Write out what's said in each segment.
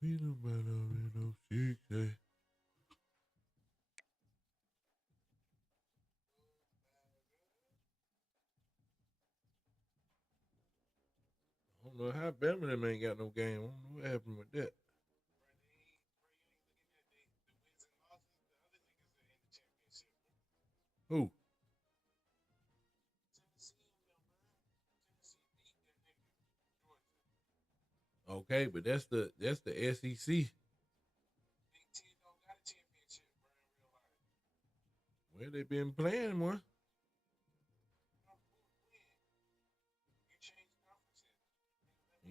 Peanut butter with no chicken. I don't know how Birmingham ain't got no game. I don't know what happened with that. Who? Okay, but that's the SEC. Where they been playing one.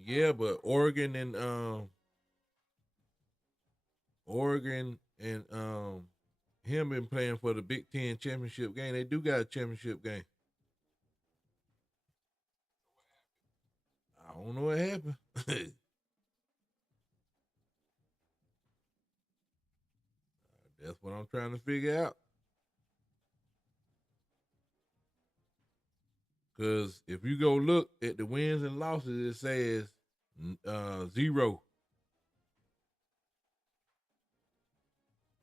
Yeah, but Oregon and him been playing for the Big Ten championship game. They do got a championship game. I don't know what happened. That's what I'm trying to figure out. Because if you go look at the wins and losses, it says zero.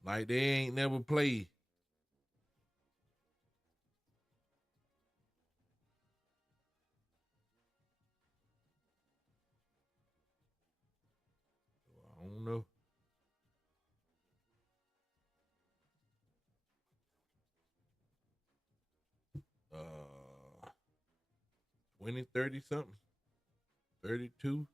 Like they ain't never played. I don't know. 20, 30 something. 32.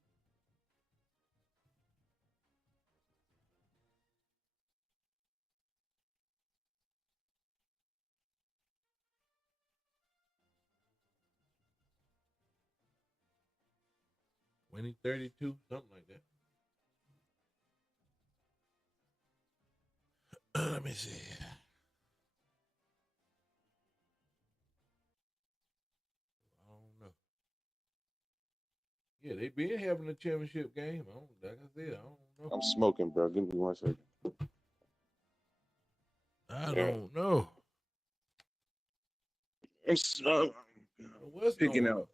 20, 32, something like that. Let me see. I don't know. Yeah, they been having a championship game. Like I said, I don't know. I'm smoking, bro. Give me 1 second. I Yeah. don't know. I'm so, What's picking going on? out.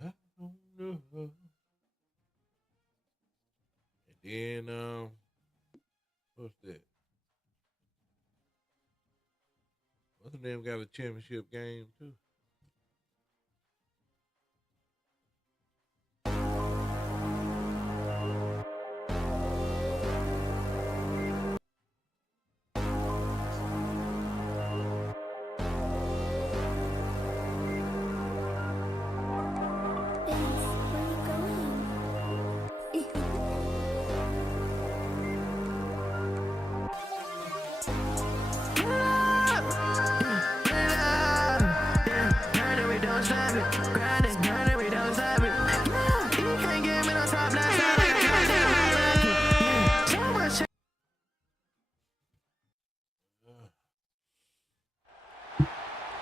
I don't know. And then what's that? What's the name got a championship game too?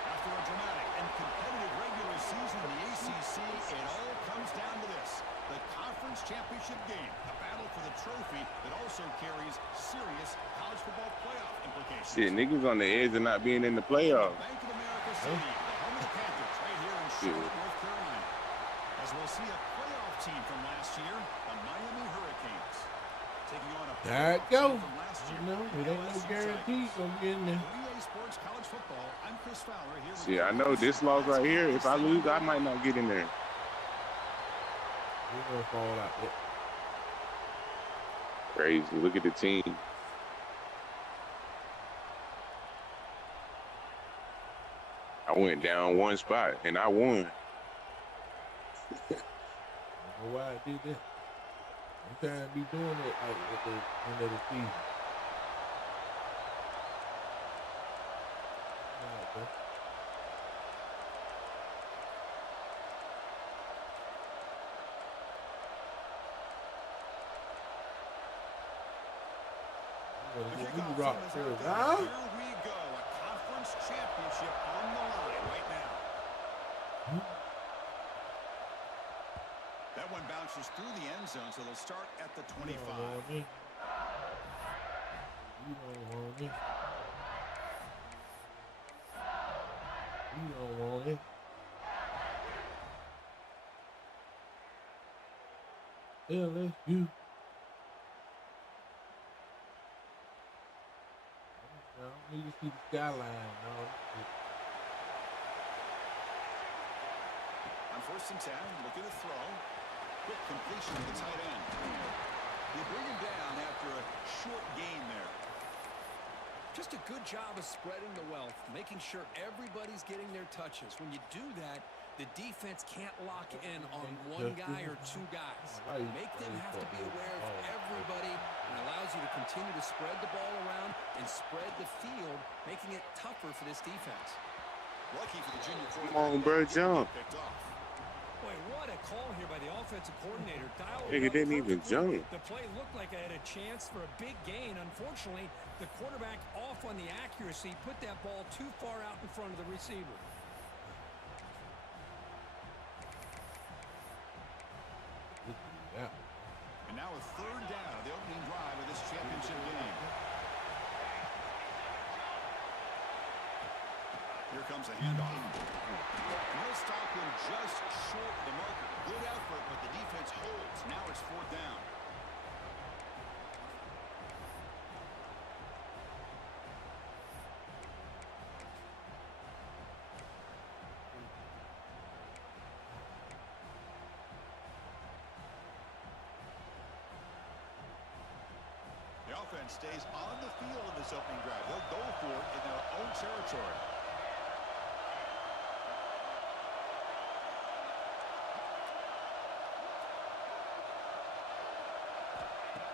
After a dramatic and competitive regular season in the ACC, it all comes down to this: the conference championship game, a battle for the trophy that also carries serious college football playoff implications. Shit, niggas on the edge of not being in the playoffs. Bank of America Stadium, the home of the Panthers, right here in Charlotte, North Carolina. As we'll see a playoff team from last year, the Miami Hurricanes, taking on a There it playoff go. team from last year, You know, it ain't no LSU guarantee Tigers. gonna get in there. For EA Sports College Football, I'm Chris Fowler here with Shit, I know this loss right here. If I lose, I might not get in there. We're gonna fall out there. Crazy. Look at the team. I went down one spot and I won. I don't know why I did that. I'm trying to be doing it like at the end of the season. All right, bro. The We kickoff rock team is first. out there. Huh? Here we go. A conference championship on the line right now. That one bounces through the end zone, so they'll start at the 25. You don't want it. You don't want it. LSU. I don't need to see the skyline. No. On 1st and 10, looking to throw. Quick completion to the tight end. They bring him down after a short gain there. Just a good job of spreading the wealth, making sure everybody's getting their touches. When you do that, the defense can't lock in on one guy or two guys. Make them have to be aware of everybody, and allows you to continue to spread the ball around and spread the field, making it tougher for this defense. Lucky for the junior quarterback. Come on, bro, jump. Picked off. Boy, what a call here by the offensive coordinator. Nigga didn't even jump. The play looked like it had a chance for a big gain. Unfortunately, the quarterback off on the accuracy, put that ball too far out in front of the receiver. Yeah. And now a 3rd down of the opening drive of this championship game. Here comes a handoff. And they'll stop him just short of the marker. Good effort, but the defense holds. Now it's 4th down. The offense stays on the field in this opening drive. They'll go for it in their own territory.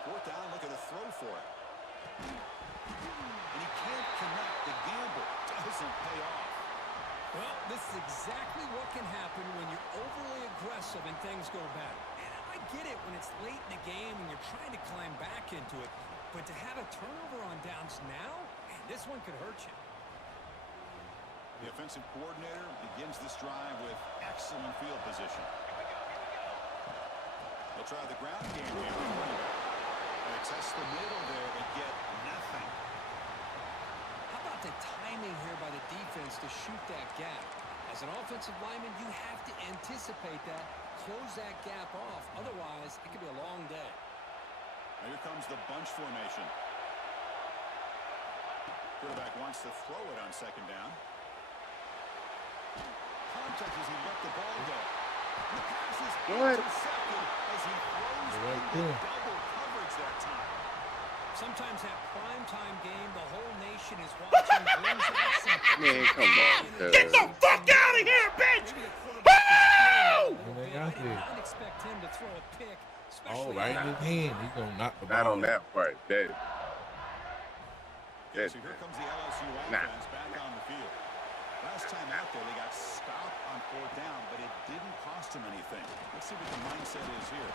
Fourth down, looking to throw for it. And he can't connect. The gamble doesn't pay off. Well, this is exactly what can happen when you're overly aggressive and things go bad. And I get it when it's late in the game and you're trying to climb back into it. But to have a turnover on downs now, man, this one could hurt you. The offensive coordinator begins this drive with excellent field position. They'll try the ground game here. They test the middle there and get nothing. How about the timing here by the defense to shoot that gap? As an offensive lineman, you have to anticipate that, close that gap off. Otherwise, it could be a long day. Now here comes the bunch formation. Quarterback wants to throw it on 2nd down. Contact as he let the ball go. The pass is intercepted as he throws into double coverage that time. Sometimes that primetime game, the whole nation is watching. Man, come on. Get the fuck out of here, bitch! I did not expect him to throw a pick. Oh, right in his hand. He's going to knock the ball. Not on that part. So here comes the LSU offense back on the field. Last time out there, they got stopped on 4th down, but it didn't cost them anything. Let's see what the mindset is here.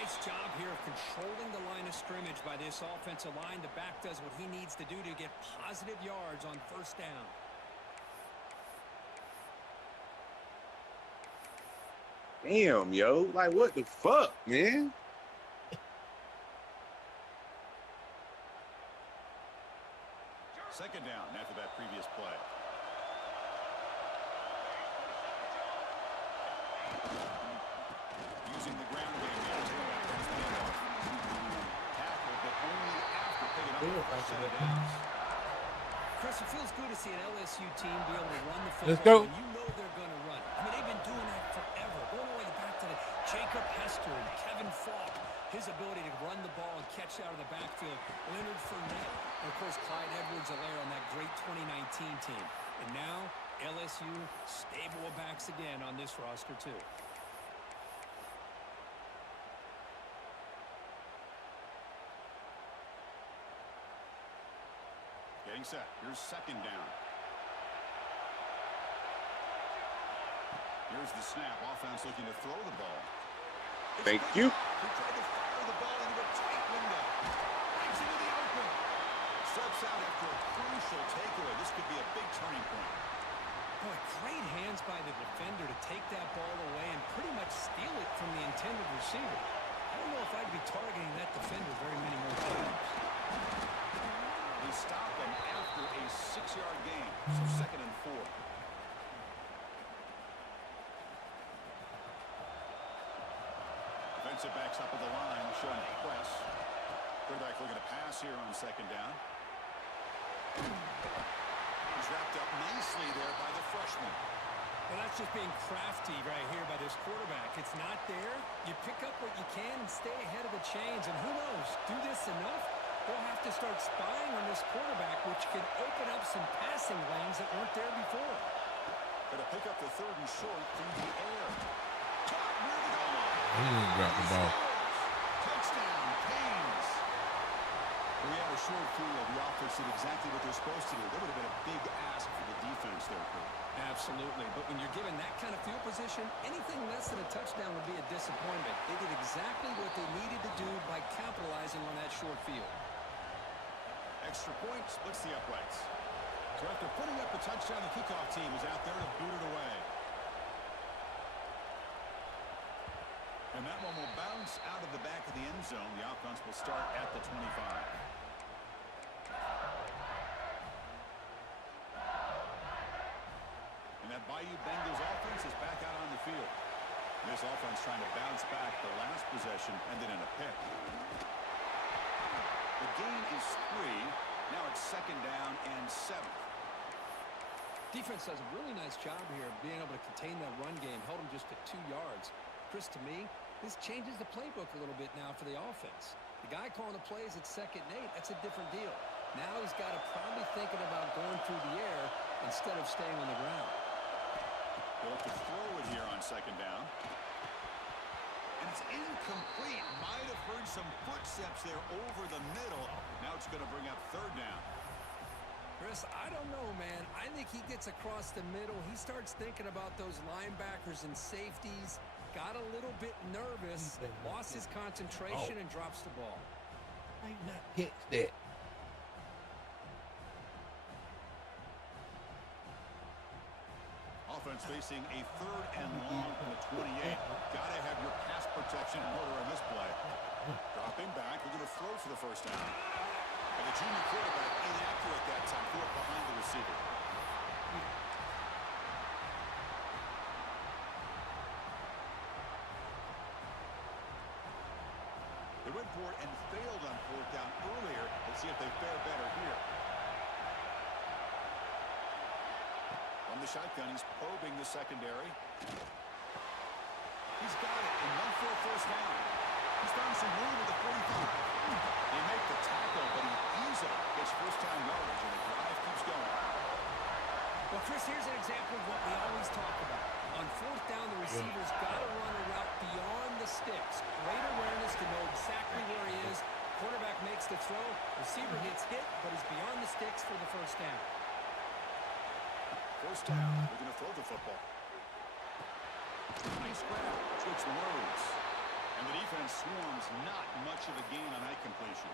Nice job here of controlling the line of scrimmage by this offensive line. The back does what he needs to do to get positive yards on 1st down. Damn, yo. Like, what the fuck, man? Second down after that previous play. Using the ground game now. Tackle, but only after picking up the set of downs. Chris, it feels good to see an LSU team be able to run the football. Let's go. And you know they're going to run. I mean, they've been doing that forever. Going all the way back to Jacob Hester and Kevin Falk. His ability to run the ball and catch out of the backfield. Leonard Fournette. And, of course, Clyde Edwards-Helaire on that great 2019 team. And now, LSU stable of backs again on this roster, too. Getting set. Here's 2nd down. Here's the snap. Offense looking to throw the ball. Thank you. He tried to fire the ball into a tight window. Drives into the open. Steps out after a crucial takeaway. This could be a big turning point. Boy, great hands by the defender to take that ball away and pretty much steal it from the intended receiver. I don't know if I'd be targeting that defender very many more times. They stop him after a 6-yard gain, so 2nd and 4. Defensive backs up at the line, showing press. Quarterback looking to pass here on 2nd down. He's wrapped up nicely there by the freshman. Well, that's just being crafty right here by this quarterback. It's not there. You pick up what you can and stay ahead of the chains. And who knows, do this enough, they'll have to start spying on this quarterback, which could open up some passing lanes that weren't there before. Going to pick up the 3rd and short through the air. Caught near the goal line. He didn't drop the ball. Touchdown, Canes. We had a short field. The offense did exactly what they're supposed to do. That would have been a big ask for the defense there, Kurt. Absolutely. But when you're given that kind of field position, anything less than a touchdown would be a disappointment. They did exactly what they needed to do by capitalizing on that short field. Extra point splits the uprights. So after putting up a touchdown, the kickoff team is out there to boot it away. And that one will bounce out of the back of the end zone. The offense will start at the 25. And that Bayou Bengals offense is back out on the field. This offense trying to bounce back. The last possession ended in a pick. The gain is 3. Now it's 2nd down and 7. Defense does a really nice job here of being able to contain that run game, held them just at 2 yards. Chris, to me, this changes the playbook a little bit now for the offense. The guy calling the plays at 2nd and 8, that's a different deal. Now he's got to probably thinking about going through the air instead of staying on the ground. They'll have to throw it here on 2nd down. And it's incomplete. Might have heard some footsteps there over the middle. Now it's going to bring up 3rd down. Chris, I don't know, man. I think he gets across the middle. He starts thinking about those linebackers and safeties. Got a little bit nervous, lost his concentration, and drops the ball. I did not catch that. Offense facing a 3rd and long from the 28. Got to have your pass protection in order on this play. Dropping back, we're going to throw for the 1st down. And the junior quarterback inaccurate that time. Threw it behind the receiver. They went for it and failed on 4th down earlier. Let's see if they fare better here. From the shotgun, he's probing the secondary. He's got it. Enough for a 1st down. He's found some room at the 45. They make the tackle, but he easily gets 1st down yardage, and the drive keeps going. Well, Chris, here's an example of what we always talk about. On 4th down, the receiver's got to run a route beyond the sticks. Great awareness to know exactly where he is. Quarterback makes the throw. Receiver gets hit, but he's beyond the sticks for the 1st down. 1st down. They're going to throw the football. Nice grab. Switch loads. And the defense swarms. Not much of a gain on that completion.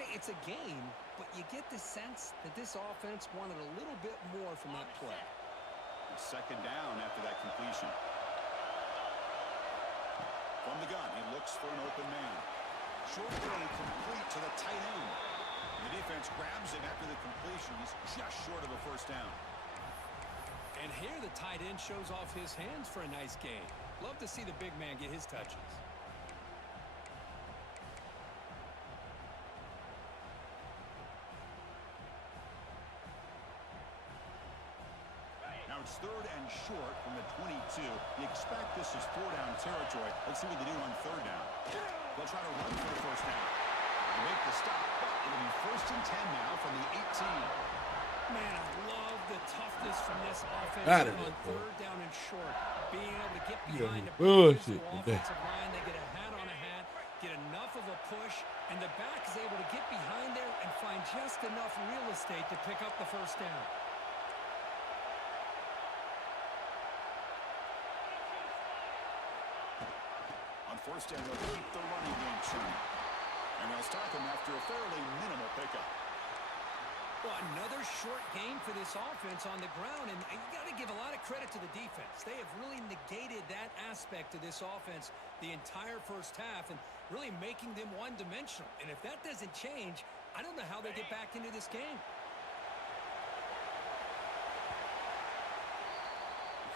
Hey, it's a game, but you get the sense that this offense wanted a little bit more from that play. 2nd down after that completion. From the gun, he looks for an open man. Short throw complete to the tight end. And the defense grabs him after the completion. He's just short of a 1st down. And here the tight end shows off his hands for a nice gain. Love to see the big man get his touches. Now it's 3rd and short from the 22. You expect this is 4-down territory. Let's see what they do on 3rd down. They'll try to run for the 1st down. They make the stop. It'll be 1st and 10 now from the 18. Man, I love the toughness from this offense Got it, on 3rd down and short. Being able to get Yeah, behind the bullshit today. offensive line. They get a hat on a hat, get enough of a push, and the back is able to get behind there and find just enough real estate to pick up the 1st down. On 1st down, they'll keep the running game churning. And And they'll stop him after a fairly minimal pickup. Well, another short game for this offense on the ground, and you got to give a lot of credit to the defense. They have really negated that aspect of this offense the entire first half and really making them one-dimensional. And if that doesn't change, I don't know how they get back into this game.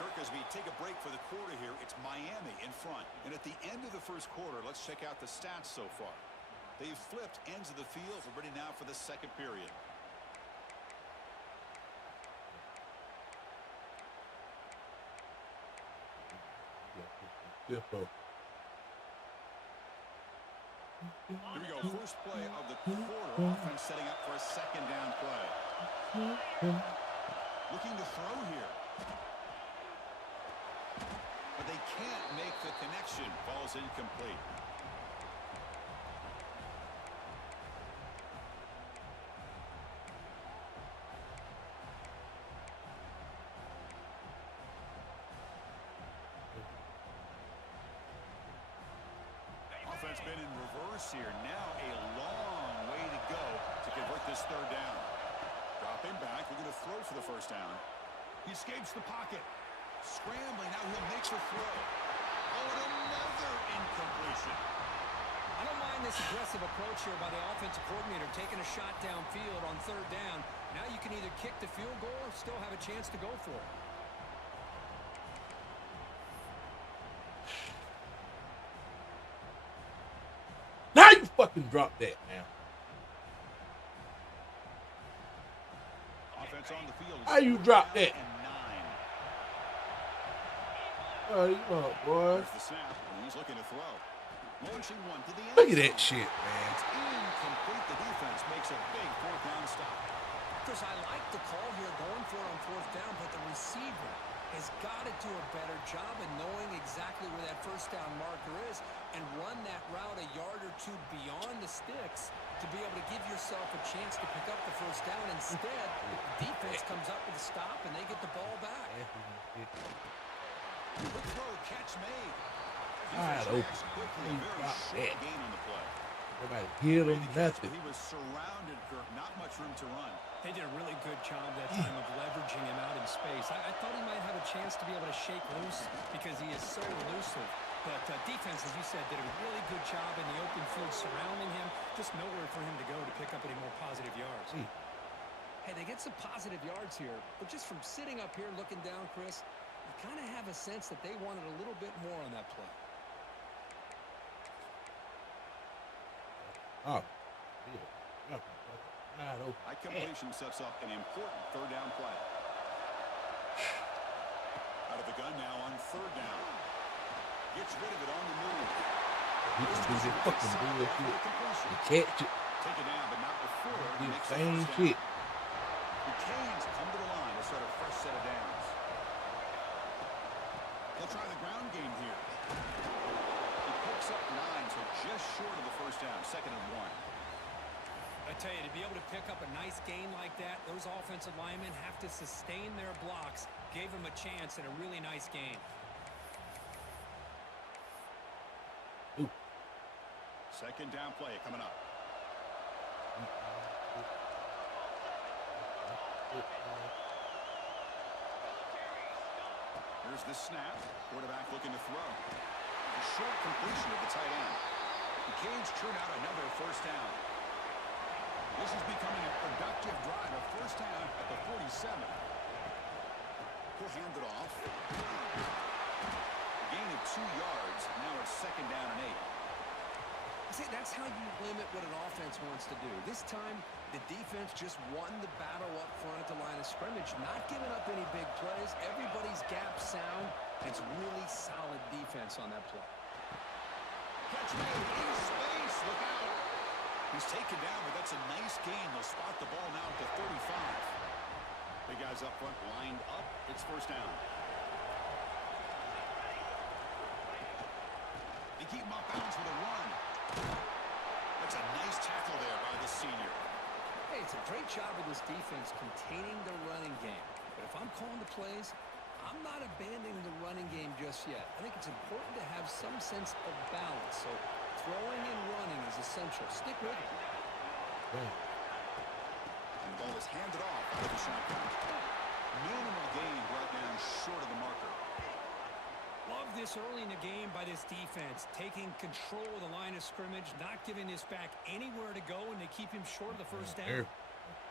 Kirk, as we take a break for the quarter here, it's Miami in front. And at the end of the first quarter, let's check out the stats so far. They've flipped ends of the field. We're ready now for the second period. Here we go. First play of the quarter. Offense setting up for a second down play. Looking to throw here. But they can't make the connection. Ball's incomplete. Offense been in reverse here. Now a long way to go to convert this third down. Dropping back. We're going to throw for the first down. He escapes the pocket. Scrambling. Now he'll make the throw. Oh, and another incompletion. I don't mind this aggressive approach here by the offensive coordinator, taking a shot downfield on third down. Now you can either kick the field goal or still have a chance to go for it. now you fucking drop that now. Offense on the field. How you drop that? Oh, you know, boy. There's the snap. He's looking to throw. Launching one to the end. Look at that shit, man. It's incomplete. The defense makes a big fourth down stop. Chris, I like the call here going for it on fourth down, but the receiver has got to do a better job of knowing exactly where that first down marker is and run that route a yard or two beyond the sticks to be able to give yourself a chance to pick up the first down. Instead, the defense comes up with a stop and they get the ball back. Quick throw, catch made. Wide open. Quickly, a very short gain on the play. Nobody hit him, nothing. He was surrounded, Kirk. Not much room to run. They did a really good job that time of leveraging him out in space. I thought he might have a chance to be able to shake loose because he is so elusive. But defense, as you said, did a really good job in the open field surrounding him. Just nowhere for him to go to pick up any more positive yards. Hey, they get some positive yards here, but just from sitting up here looking down, Chris, you kind of have a sense that they wanted a little bit more on that play. Oh. High completion sets up an important third down play. Out of the gun now on third down. Gets rid of it on the move. He can do this fucking bullshit. He catch it. Take it down, but not before he Do makes the the same first shit. down. The Canes come to the line to start a fresh set of downs. They'll try the ground game here. He picks up 9, so just short of the first down. 2nd and 1. I tell you, to be able to pick up a nice gain like that, those offensive linemen have to sustain their blocks. Gave them a chance at a really nice game. Ooh. Second down play coming up. Here's the snap. Quarterback looking to throw. A short completion of the tight end. The Canes churn out another first down. This is becoming a productive drive. A first down at the 47. He'll hand it off. A gain of 2 yards. Now it's 2nd down and 8. See, that's how you limit what an offense wants to do. This time, the defense just won the battle up front at the line of scrimmage, not giving up any big plays. Everybody's gap sound. It's really solid defense on that play. Catch made in space. Look out. He's taken down, but that's a nice gain. They'll spot the ball now at the 35. Big guys up front lined up. It's first down. They keep him off bounds with a run. That's a nice tackle there by the senior. Hey, it's a great job of this defense containing the running game. But if I'm calling the plays, I'm not abandoning the running game just yet. I think it's important to have some sense of balance. So throwing and running is essential. Stick with it. Damn. And the ball is handed off out of the shotgun. Minimal gain brought down short of the marker. Love this early in the game by this defense, taking control of the line of scrimmage, not giving this back anywhere to go, and they keep him short of the first down.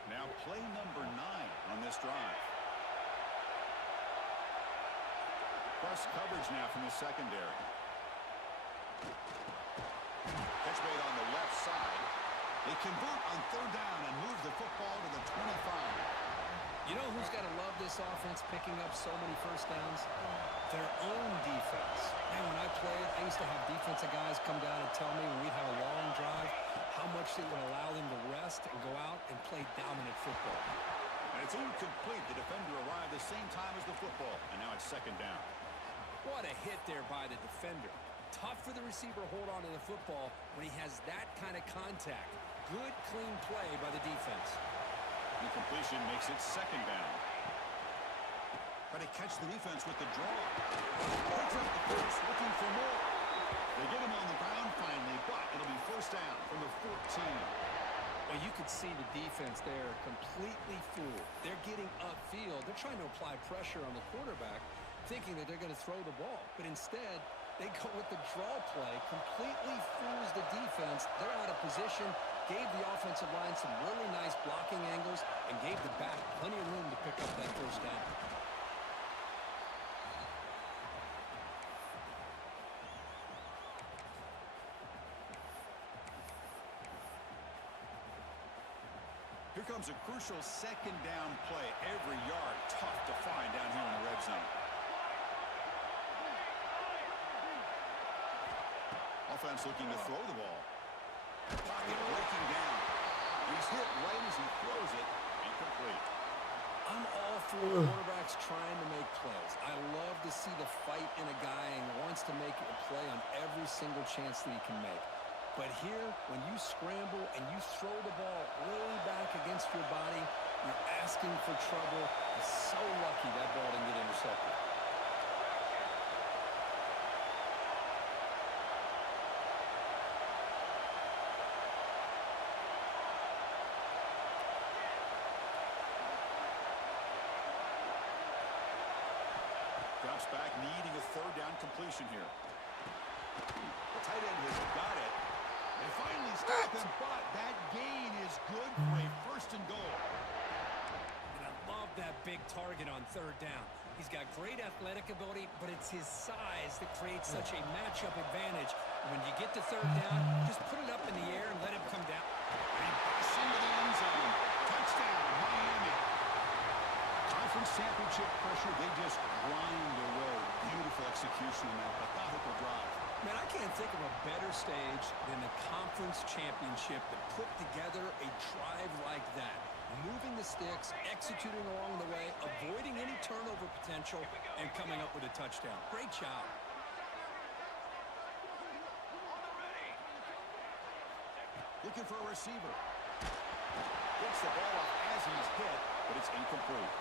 Now play number 9 on this drive. Plus coverage now from the secondary. Catch made on the left side. They convert on third down and move the football to the 25. You know who's got to love this offense picking up so many first downs? Their own defense. Man, when I played, I used to have defensive guys come down and tell me when we'd have a long drive how much it would allow them to rest and go out and play dominant football. And it's incomplete. The defender arrived the same time as the football, and now it's second down. What a hit there by the defender. Tough for the receiver to hold on to the football when he has that kind of contact. Good, clean play by the defense. Incompletion makes it second down. Try to catch the defense with the draw. Picks up the first, looking for more. They get him on the ground finally, but it'll be first down from the 14. Well, you could see the defense there completely fooled. They're getting upfield. They're trying to apply pressure on the quarterback, thinking that they're going to throw the ball. But instead, they go with the draw play, completely fools the defense. They're out of position, gave the offensive line some really nice blocking angles, and gave the back plenty of room to pick up that first down. Here comes a crucial second down play. Every yard tough to find down here in the red zone. Offense looking to throw the ball. Pocket breaking down. He's hit right as he throws it. Incomplete. I'm all for quarterbacks trying to make plays. I love to see the fight in a guy and wants to make a play on every single chance that he can make. But here, when you scramble and you throw the ball way back against your body, you're asking for trouble. You're so lucky that ball didn't get intercepted. Drops back, needing a third down completion here. The tight end has got it. They finally stop him, but that gain is good for a first and goal. And I love that big target on third down. He's got great athletic ability, but it's his size that creates such a matchup advantage. When you get to third down, just put it up in the air and let him come down. And he busts into the end zone. Touchdown, Miami. Conference championship pressure, they just grind away. Beautiful execution on that methodical drive. Man, I can't think of a better stage than the conference championship to put together a drive like that. Moving the sticks, executing along the way, avoiding any turnover potential, and coming up with a touchdown. Great job. Looking for a receiver. Gets the ball off as he's hit, but it's incomplete.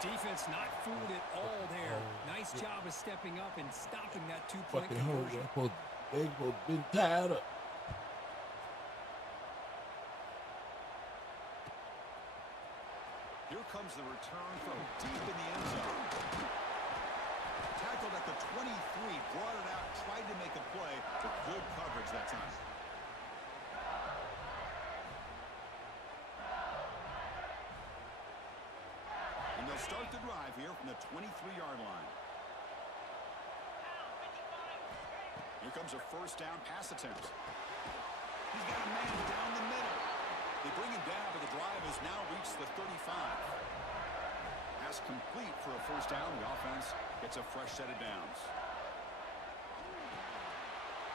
Defense not fooled at all there. Nice job of stepping up and stopping that two-point conversion. They both been tied up. Here comes the return from deep in the end zone. Tackled at the 23, brought it out, tried to make a play, but good coverage that time. And they'll start the drive here from the 23-yard line. Here comes a first down pass attempt. He's got a man down the middle. They bring him down, but the drive has now reached the 35. Pass complete for a first down. The offense gets a fresh set of downs.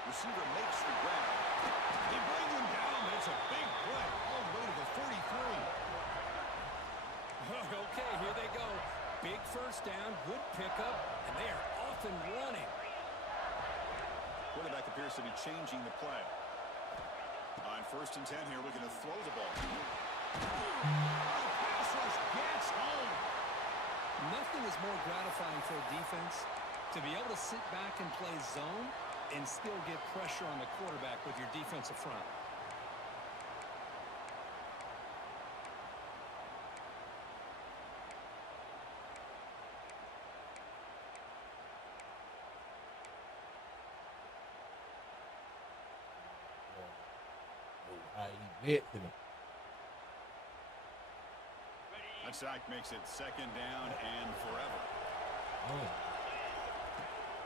Receiver makes the grab. They bring him down, but it's a big play all the way to the 43. Okay, here they go. Big first down, good pickup, and they are off and running. Quarterback appears to be changing the play. On first and 10 here, looking to throw the ball. Pass rush gets home. Nothing is more gratifying for a defense to be able to sit back and play zone and still get pressure on the quarterback with your defensive front. That sack makes it second down and forever. Oh.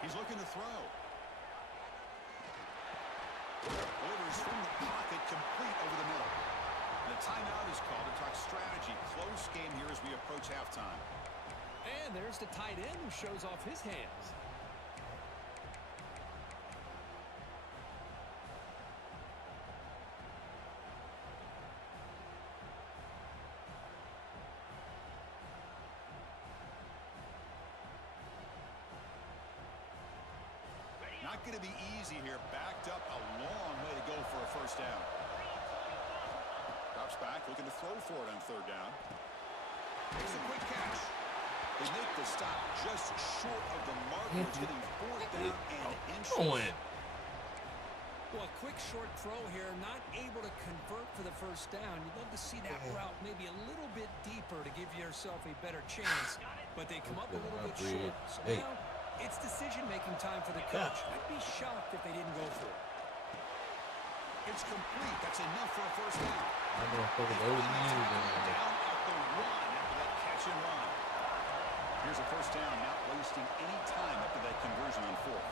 He's looking to throw. Delivers from the pocket, complete over the middle. And a timeout is called to talk strategy. Close game here as we approach halftime. And there's the tight end who shows off his hands. Not going to be easy here. Backed up a long way to go for a first down. Drops back, looking to throw for it on third down. Here's a quick catch. They make the stop just short of the marker. It's hitting fourth down and inches. Well, a quick short throw here, not able to convert for the first down. You'd love to see that route maybe a little bit deeper to give yourself a better chance, but they come up a little bit short. So now it's decision-making time for the coach. I'd be shocked if they didn't go for it. It's complete. That's enough for a first down. Down at the one after that catch and run. Here's a first down, not wasting any time after that conversion on fourth.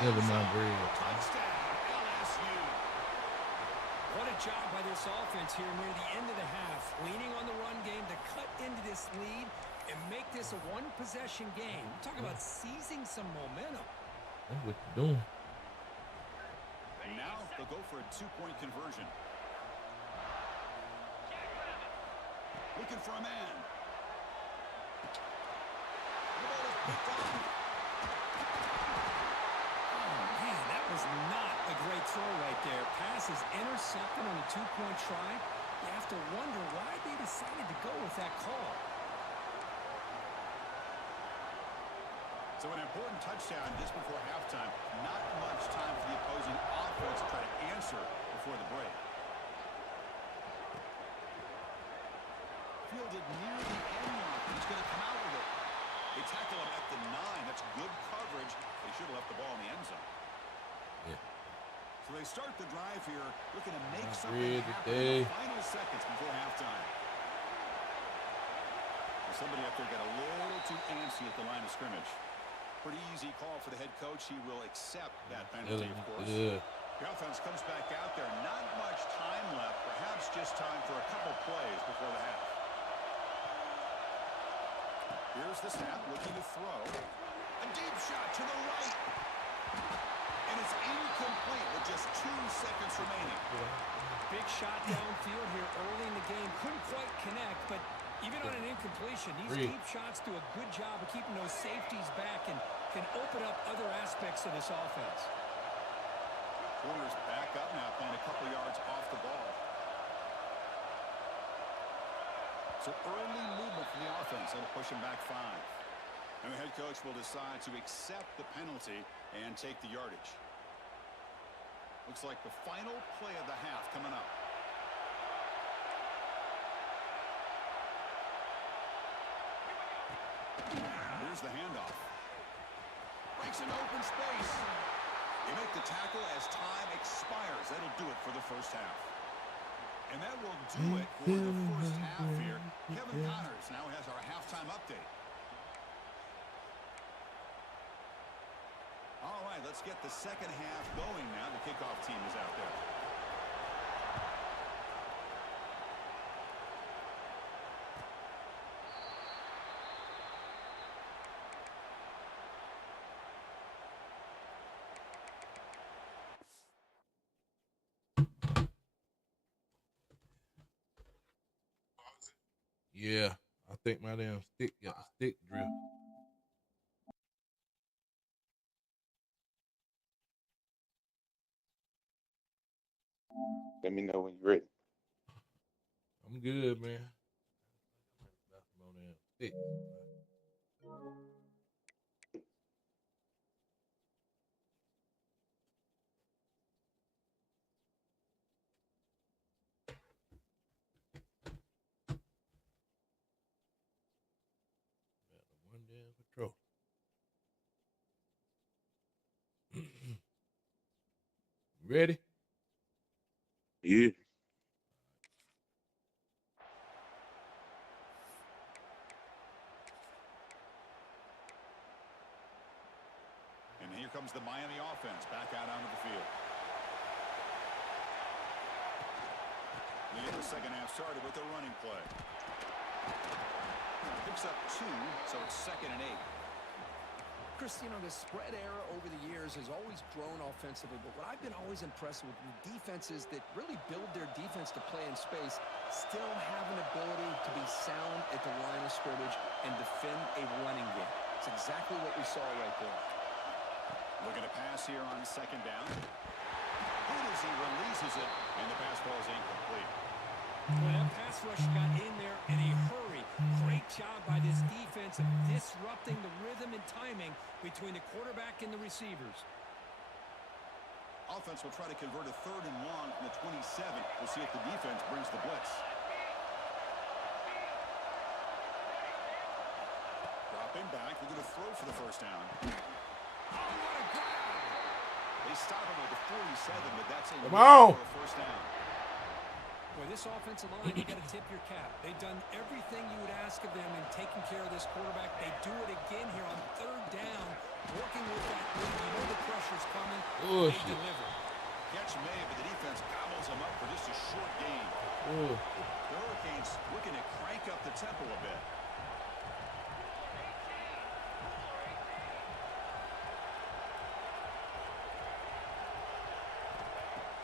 Never mind, Brady. Touchdown, LSU. What a job by this offense here near the end of the half. Leaning on the run game to cut into this lead and make this a one-possession game. Talk about seizing some momentum. That's what you're doing. And now they'll go for a two-point conversion. Looking for a man. The ball is picked up. Was not a great throw right there. Pass is intercepted on a two-point try. You have to wonder why they decided to go with that call. So an important touchdown just before halftime. Not much time for the opposing offense to try to answer before the break. Fielded near the end line. He's going to come out with it. They tackle him at the 9. That's good coverage. They should have left the ball in the end zone. Yeah. So they start the drive here, looking to make something happen in the final seconds before halftime. Well, somebody up there got a little too antsy at the line of scrimmage. Pretty easy call for the head coach. He will accept that penalty, of course. The offense comes back out there. Not much time left. Perhaps just time for a couple plays before the half. Here's the snap, looking to throw. A deep shot to the right. And it's incomplete with just 2 seconds remaining. Big shot downfield here early in the game. Couldn't quite connect, but even on an incompletion, these deep shots do a good job of keeping those safeties back and can open up other aspects of this offense. Corners back up now, playing a couple yards off the ball. So early movement from the offense. That'll push him back 5. And the head coach will decide to accept the penalty and take the yardage. Looks like the final play of the half coming up. Here's the handoff. Breaks an open space. They make the tackle as time expires. That'll do it for the first half. And that will do it for the first half here. Kevin Connors now has our halftime update. All right, let's get the second half going now. The kickoff team is out there. Yeah, I think my damn stick got the stick drift. Let me know when you're ready. I'm good, man. I'm on there. Six. One damn control. Ready? Yeah. And here comes the Miami offense back out onto the field. We get the second half started with a running play. Picks up 2, so it's 2nd and 8. Chris, you know, the spread era over the years has always grown offensively, but what I've been always impressed with defenses that really build their defense to play in space still have an ability to be sound at the line of scrimmage and defend a running game. It's exactly what we saw right there. Looking to pass here on 2nd down. Good as he releases it, and the pass ball is incomplete. Well, that pass rush got in there in a hurry. Great job by this defense of disrupting the rhythm and timing between the quarterback and the receivers. Offense will try to convert a 3rd and long from the 27. We'll see if the defense brings the blitz. Dropping back, they're going to throw for the 1st down. Oh, what a grab! They stop him at the 47, but that's in Come on. for a 1st down. Boy, this offensive line, you got to tip your cap. They've done everything you would ask of them in taking care of this quarterback. They do it again here on 3rd down, working with that lead. You know the pressure's coming. Oh, they shit. deliver. Catch made, but the defense gobbles him up for just a short gain. Oh. The Hurricanes looking to crank up the tempo a bit.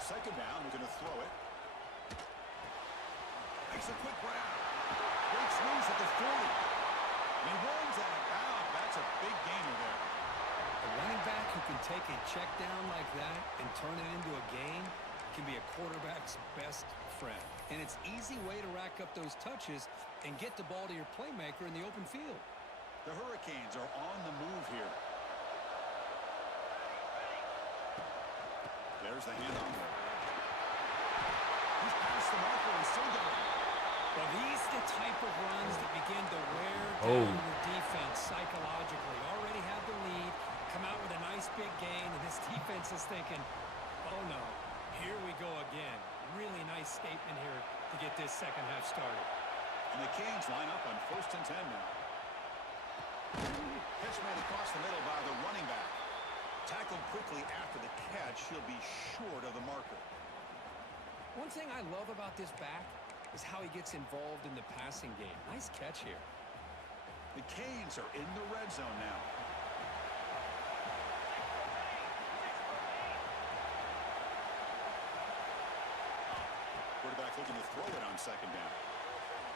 Second down, we're going to throw it. Makes a quick grab. Breaks loose at the 40. He runs out of bounds. That's a big gainer there. A running back who can take a check down like that and turn it into a gain can be a quarterback's best friend. And it's an easy way to rack up those touches and get the ball to your playmaker in the open field. The Hurricanes are on the move here. There's the handoff. He's past the marker and still going. Well, these are the type of runs that begin to wear down your defense psychologically. Already have the lead, come out with a nice big gain, and this defense is thinking, oh no, here we go again. Really nice statement here to get this second half started. And the Canes line up on 1st and 10 now. Catch made across the middle by the running back. Tackled quickly after the catch. He'll be short of the marker. One thing I love about this back is how he gets involved in the passing game. Nice catch here. The Canes are in the red zone now. Quarterback looking to throw it on 2nd down.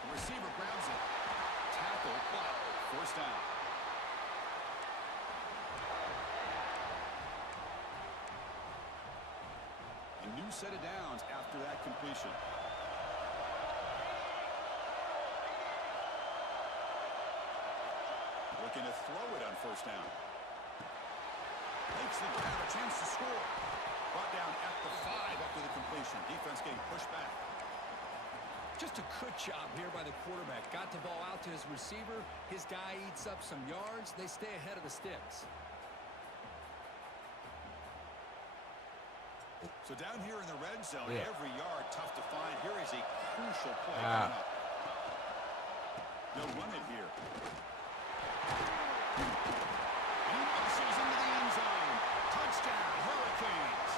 The receiver grabs it. Tackle, but 1st down. A new set of downs after that completion. Looking to throw it on 1st down. Makes the grab, a chance to score. Brought down at the 5 after the completion. Defense getting pushed back. Just a good job here by the quarterback. Got the ball out to his receiver. His guy eats up some yards. They stay ahead of the sticks. So down here in the red zone, every yard tough to find. Here is a crucial play coming up. They'll run it here. And he muscles into the end zone. Touchdown, Hurricanes.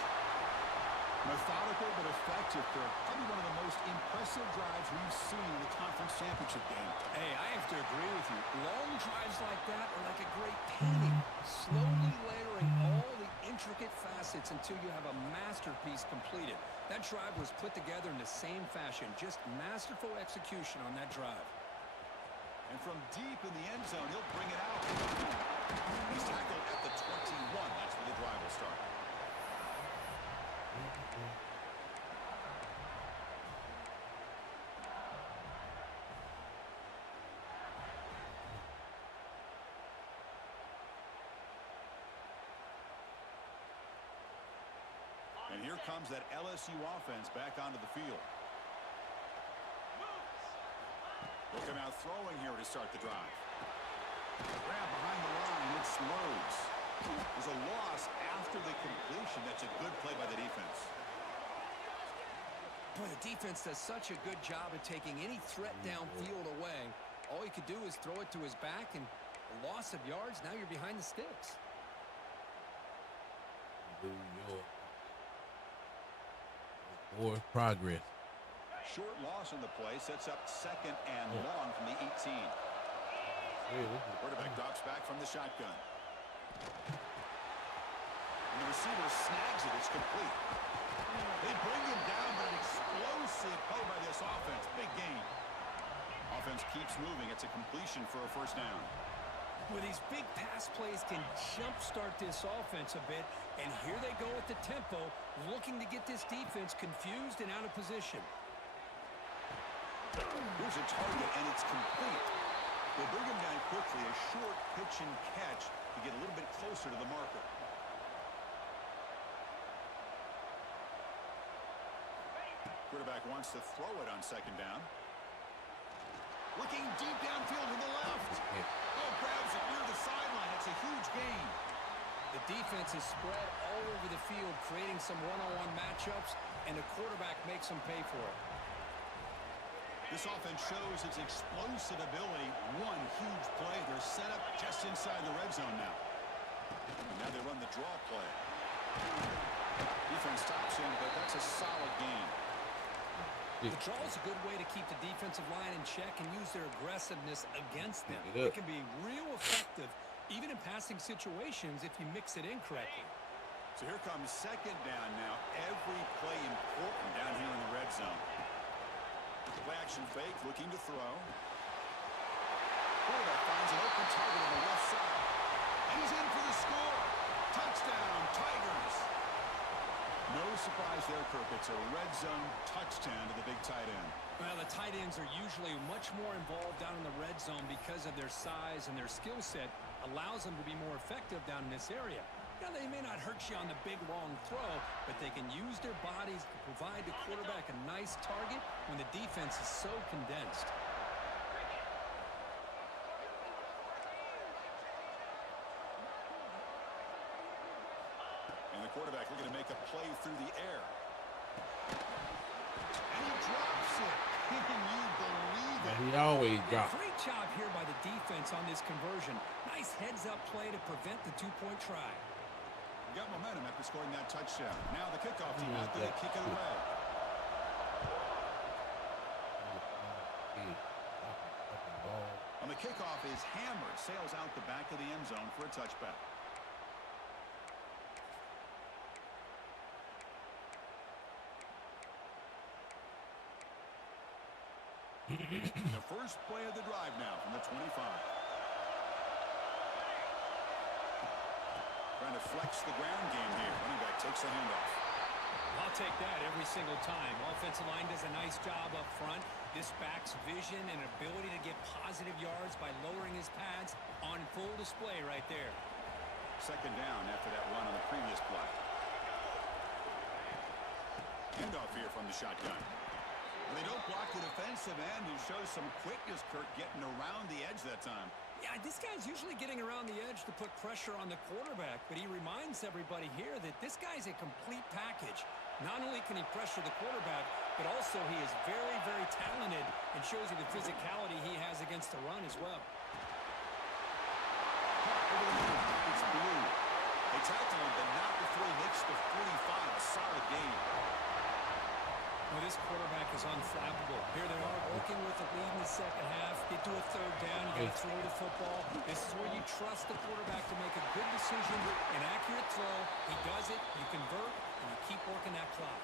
Methodical but effective, Kirk. Probably one of the most impressive drives we've seen in the conference championship game. Hey, I have to agree with you. Long drives like that are like a great painting. Slowly layering all the intricate facets until you have a masterpiece completed. That drive was put together in the same fashion. Just masterful execution on that drive. And from deep in the end zone, he'll bring it out. He's tackled at the 21. That's where the drive will start. here comes that LSU offense back onto the field. They'll come out throwing here to start the drive. Grab behind the line. It slows. There's a loss after the completion. That's a good play by the defense. Boy, the defense does such a good job of taking any threat downfield away. All he could do is throw it to his back, and a loss of yards, now you're behind the sticks. More progress. Short loss on the play sets up second and long from the 18. Quarterback drops back from the shotgun. And the receiver snags it. It's complete. They bring him down, but an explosive play by this offense. Big gain. Offense keeps moving. It's a completion for a first down. Well, these big pass plays can jumpstart this offense a bit, and here they go at the tempo, looking to get this defense confused and out of position. Here's a target, and it's complete. They bring him down quickly, a short pitch and catch to get a little bit closer to the marker. Quarterback wants to throw it on second down. Looking deep downfield to the left. Oh, grabs it near the sideline. It's a huge gain. The defense is spread all over the field, creating some one-on-one matchups, and the quarterback makes them pay for it. This offense shows its explosive ability. One huge play. They're set up just inside the red zone now. And now they run the draw play. Defense stops him, but that's a solid gain. The draw is a good way to keep the defensive line in check and use their aggressiveness against them. It can be real effective, even in passing situations, if you mix it in correctly. So here comes second down now. Every play important down here in the red zone. Play action fake, looking to throw. Quarterback finds an open target on the left side. And he's in for the score. Touchdown, Tigers. No surprise there, Kirk. It's a red zone touchdown to the big tight end. Well, the tight ends are usually much more involved down in the red zone because of their size and their skill set allows them to be more effective down in this area. Now, they may not hurt you on the big, long throw, but they can use their bodies to provide the quarterback a nice target when the defense is so condensed. And the quarterback looking to make a play through the air. And he drops it. Can you believe it? He always drops. Great job here by the defense on this conversion. Nice heads-up play to prevent the two-point try. Got momentum after scoring that touchdown. Now the kickoff team out there to kick it away. On the kickoff is hammered, sails out the back of the end zone for a touchback. The first play of the drive now from the 25. Trying to flex the ground game here. Running back takes the handoff. I'll take that every single time. Offensive line does a nice job up front. This back's vision and ability to get positive yards by lowering his pads on full display right there. Second down after that run on the previous play. Handoff here from the shotgun. They don't block the defensive end and shows some quickness, Kirk, getting around the edge that time. Yeah, this guy's usually getting around the edge to put pressure on the quarterback, but he reminds everybody here that this guy's a complete package. Not only can he pressure the quarterback, but also he is very, very talented and shows you the physicality he has against the run as well. It's blue. They tackle him, but not before he makes the 45. A solid game. Well, this quarterback is unflappable. Here they are working with the lead in the second half. Get to a third down. You got to throw the football. This is where you trust the quarterback to make a good decision, an accurate throw. He does it. You convert, and you keep working that clock.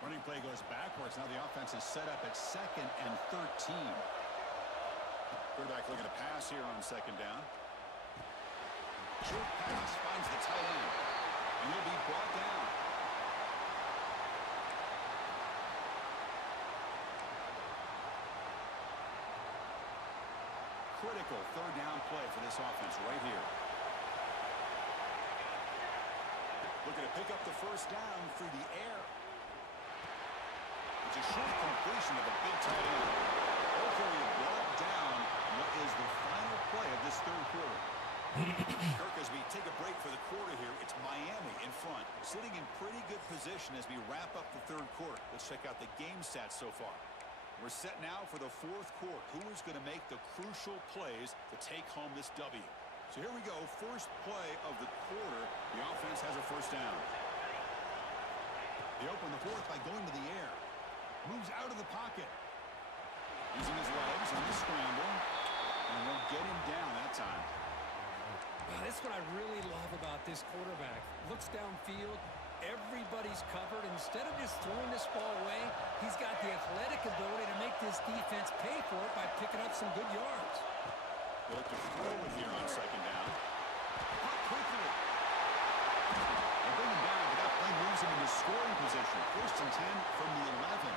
Running play goes backwards. Now the offense is set up at 2nd and 13. Quarterback looking to pass here on second down. Short pass finds the tight end. And he'll be brought down. critical third down play for this offense right here. Looking to pick up the first down through the air. It's a short completion of a big tight end. Okoye brought down what is the final play of this third quarter. Kirk, as we take a break for the quarter here, it's Miami in front, sitting in pretty good position as we wrap up the third quarter. Let's check out the game stats so far. We're set now for the fourth quarter. Who is going to make the crucial plays to take home this W? So here we go. First play of the quarter. The offense has a first down. They open the fourth by going to the air. Moves out of the pocket. Using his legs on the scramble. And won't get him down that time. Wow, that's what I really love about this quarterback. Looks downfield. Everybody's covered. Instead of just throwing this ball away, he's got the athletic ability to make this defense pay for it by picking up some good yards. They'll look to throw it here on second down. Quickly. They bring him down, but that play moves him into scoring position. First and 10 from the 11.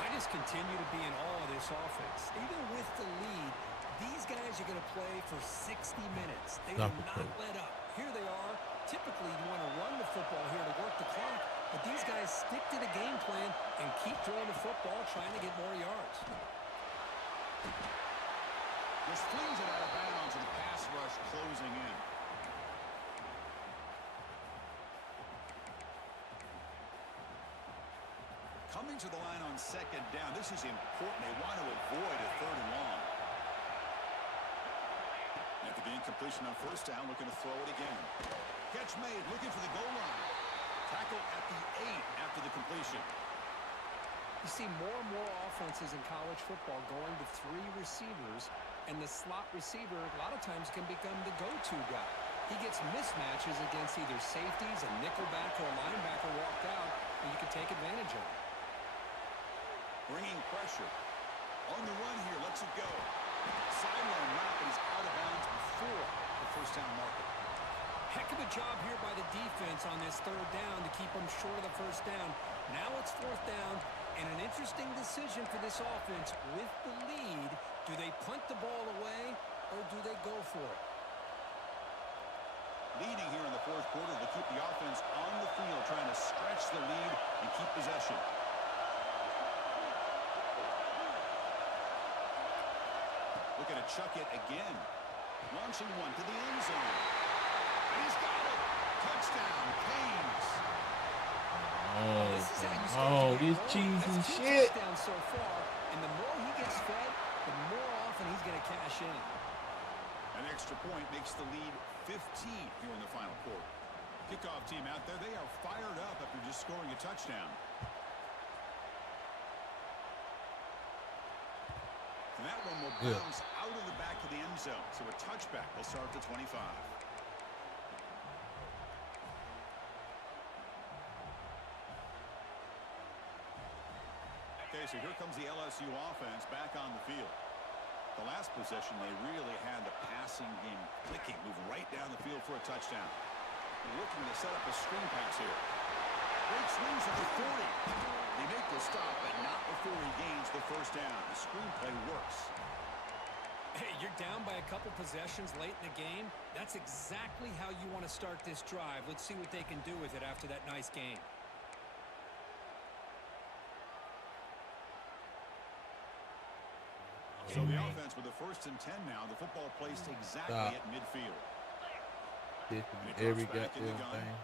I just continue to be in awe of this offense. Even with the lead, these guys are going to play for 60 minutes. They do not let up. Here they are. Typically, you want to run the football here to work the clock, but these guys stick to the game plan and keep throwing the football, trying to get more yards. Just flings it out of bounds, and the pass rush closing in. Coming to the line on second down. This is important. They want to avoid a third and long. After the incompletion on first down, looking to throw it again. Catch made, looking for the goal line. Tackle at the 8 after the completion. You see more and more offenses in college football going to 3 receivers, and the slot receiver a lot of times can become the go-to guy. He gets mismatches against either safeties, a nickelback, or a linebacker walked out, and you can take advantage of it. Bringing pressure. On the run here, lets it go. Sideline route, but he's out of bounds before the first down marker. Heck of a job here by the defense on this third down to keep them short of the first down. Now it's fourth down, and an interesting decision for this offense. With the lead, do they punt the ball away, or do they go for it? Leading here in the fourth quarter, they keep the offense on the field, trying to stretch the lead and keep possession. Looking to chuck it again. Launching one to the end zone. And he's got it. Touchdown, Canes. This cheesy shit. Touchdowns so far, and the more he gets fed, the more often he's going to cash in. An extra point makes the lead 15 here in the final quarter. Kickoff team out there, they are fired up after just scoring a touchdown. And that one will bounce out of the back of the end zone. So a touchback will start at the 25. Okay, so here comes the LSU offense back on the field. The last possession, they really had the passing game clicking, move right down the field for a touchdown. They're looking to set up a screen pass here. Great swings at the 40. They make the stop, but not before he gains the first down. The screenplay works. Hey, you're down by a couple possessions late in the game. That's exactly how you want to start this drive. Let's see what they can do with it after that nice game. So the offense with the first and 10 now. The football placed exactly at midfield. Every goddamn thing.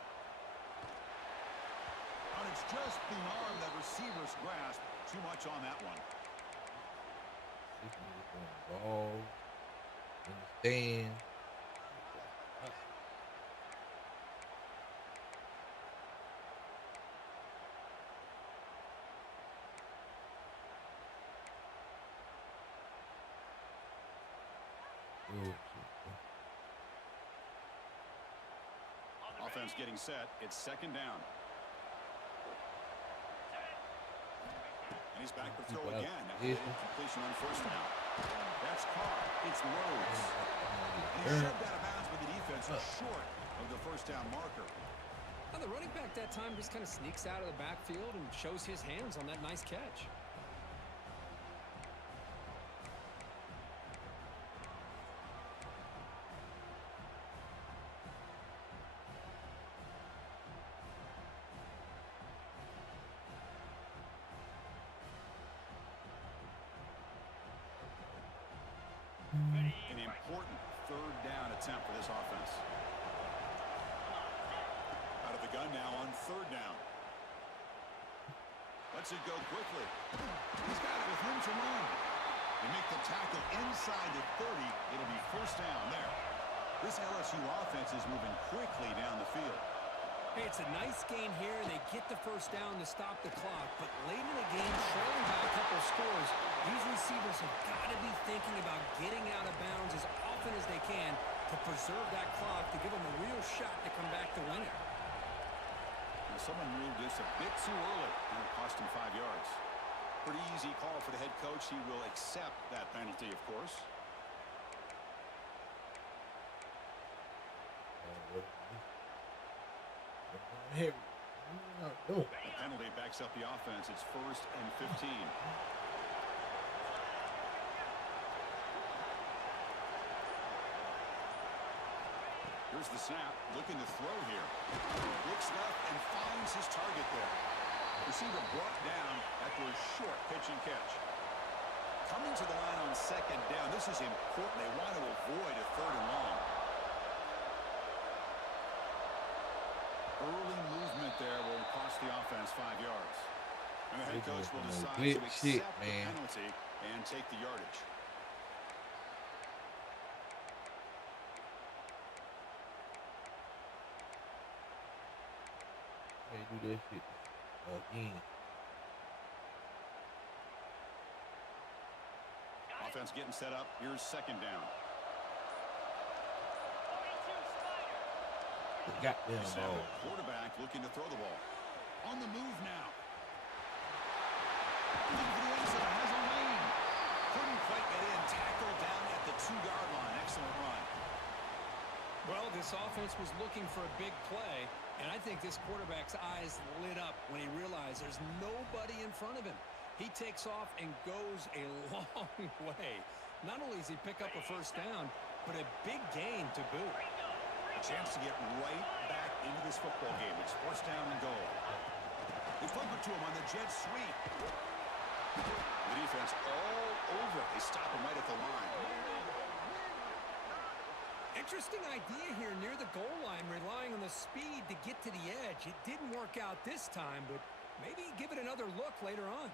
And it's just beyond the receiver's grasp. Too much on that one. Ball in the stand. Offense getting set. It's second down. And he's back to throw again. Completion on first down. That's Carr. It's Rhodes. And he shoved out of bounds, but the defense was short of the first down marker. Now the running back that time just kind of sneaks out of the backfield and shows his hands on that nice catch. important third down attempt for this offense. Out of the gun now on third down. Lets it go quickly. He's got it with room to run. They make the tackle inside the 30. It'll be first down there. This LSU offense is moving quickly down the field. Hey, it's a nice game here. They get the first down to stop the clock. But late in the game, trailing by a couple scores, these receivers have got to be thinking about getting out of bounds as often as they can to preserve that clock, to give them a real shot to come back to win it. Now, someone moved this a bit too early, and it cost him 5 yards. Pretty easy call for the head coach. He will accept that penalty, of course. Hey, the penalty backs up the offense. It's 1st and 15. Here's the snap. Looking to throw here. Looks left and finds his target there. Receiver brought down after a short pitch and catch. Coming to the line on second down. This is important. They want to avoid a third and long. Early movement there will cost the offense 5 yards. And the head coach will decide to accept the penalty and take the yardage. Hey, do that shit again. Offense getting set up. Here's second down. Goddamn ball. Quarterback looking to throw the ball. On the move now. Looking for the end zone. Has a lane. Couldn't quite get in. Tackled down at the 2-yard line. Excellent run. Well, this offense was looking for a big play, and I think this quarterback's eyes lit up when he realized there's nobody in front of him. He takes off and goes a long way. Not only does he pick up a first down, but a big gain to boot. A chance to get right back into this football game. It's first down and goal. They flip it to him on the jet sweep. The defense all over. They stop him right at the line. Interesting idea here near the goal line, relying on the speed to get to the edge. It didn't work out this time, but maybe give it another look later on.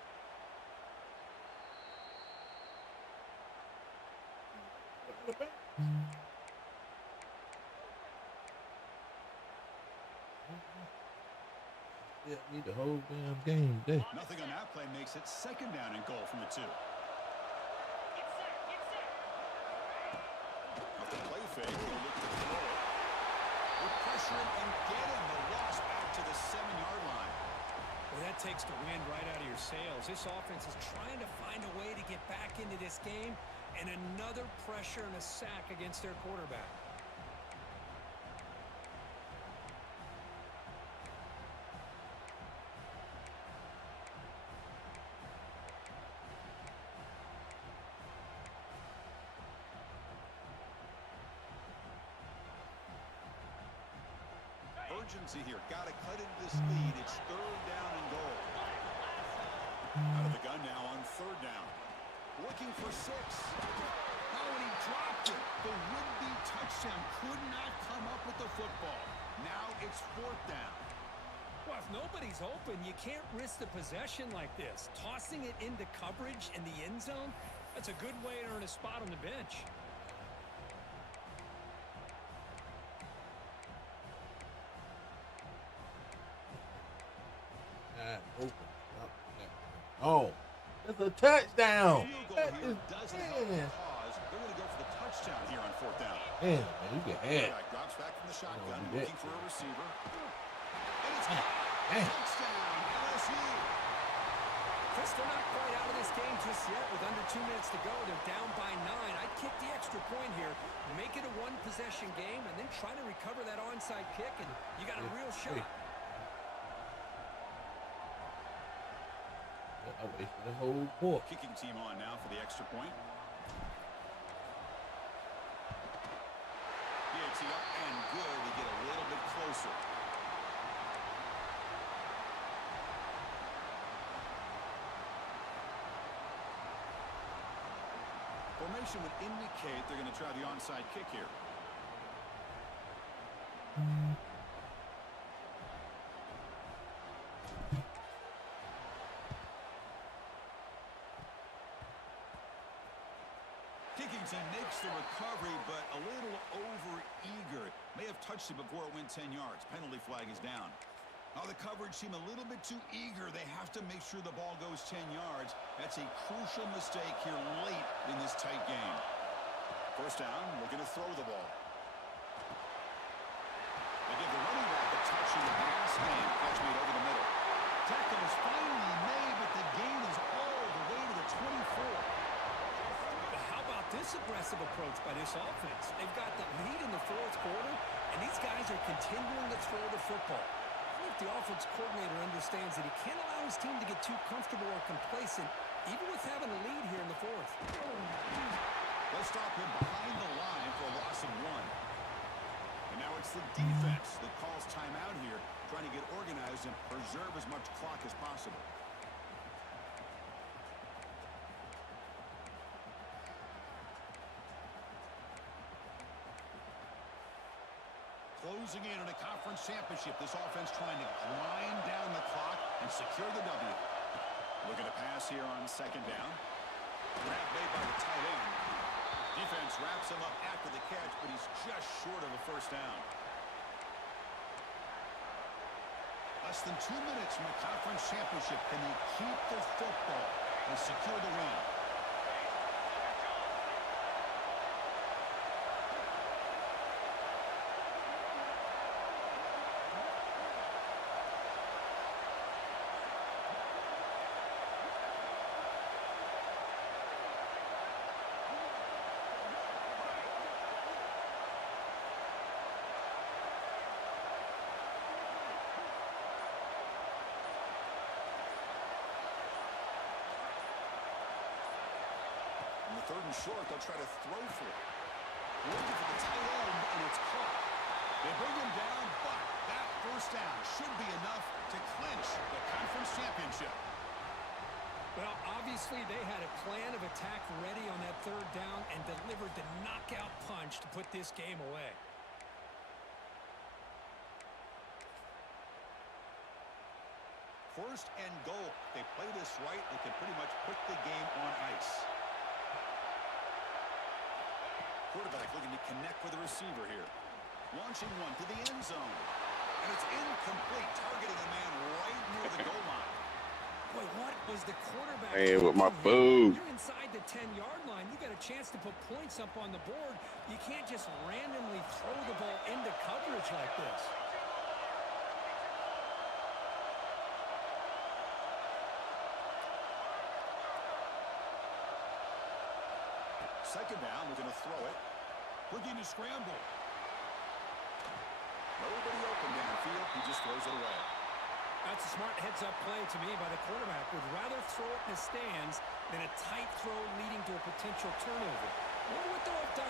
Yeah, need the whole damn game today. Nothing on that play makes it second down and goal from the 2. Off the play fake, he'll look to throw it. With pressure and get him. The loss back to the 7-yard line. Well, that takes the wind right out of your sails. This offense is trying to find a way to get back into this game, and another pressure and a sack against their quarterback. Urgency here. Got to cut into this lead. It's third down and goal. Out of the gun now on third down. Looking for 6. Oh, and he dropped it. The would-be touchdown could not come up with the football. Now it's 4th down. Well, if nobody's open, you can't risk the possession like this. Tossing it into coverage in the end zone, that's a good way to earn a spot on the bench. Open. Oh, it's a touchdown. That is doesn't help the cause. They're going to go for the touchdown here on 4th down. Damn, man, you get ahead. Drops back from the shotgun, Oh, looking for a receiver. And it's touchdown, LSU. Chris, they're not quite out of this game just yet. With under 2 minutes to go, they're down by 9. I'd kick the extra point here, make it a one-possession game, and then try to recover that onside kick, and you got a real shot. I wasted the whole quarter. Kicking team on now for the extra point. Gets it up and good. We get a little bit closer. formation would indicate they're going to try the onside kick here. He makes the recovery, but a little over-eager. May have touched it before it went 10 yards. Penalty flag is down. Now the coverage seemed a little bit too eager. They have to make sure the ball goes 10 yards. That's a crucial mistake here late in this tight game. First down, looking to throw the ball. They give the running back a touch in the pass game. Catch made over the middle. Tackle is finally made, but the gain is all the way to the 24. This aggressive approach by this offense. They've got the lead in the fourth quarter, and these guys are continuing to throw the football. I think the offense coordinator understands that he can't allow his team to get too comfortable or complacent, even with having a lead here in the fourth. They'll stop him behind the line for a loss of 1. And now it's the defense that calls timeout here, trying to get organized and preserve as much clock as possible. Closing in on a conference championship, this offense trying to grind down the clock and secure the W. Looking to pass here on second down. Grab made by the tight end. Defense wraps him up after the catch, but he's just short of a first down. Less than 2 minutes from a conference championship. Can they keep the football and secure the win? Third and short, they'll try to throw for it. Looking for the tight end, and it's caught. They bring him down, but that first down should be enough to clinch the conference championship. Well, obviously they had a plan of attack ready on that third down and delivered the knockout punch to put this game away. First and goal. They play this right, they can pretty much put the game on ice. Quarterback looking to connect with the receiver here. Launching one to the end zone. And it's incomplete, targeting a man right near the goal line. Boy, what was the quarterback Hey, with my doing? food. You're inside the 10-yard line. You got a chance to put points up on the board. You can't just randomly throw the ball into coverage like this. Second down, looking to throw it. Looking to scramble. Nobody open downfield. He just throws it away. That's a smart heads-up play to me by the quarterback. Would rather throw it in the stands than a tight throw leading to a potential turnover. What would they have done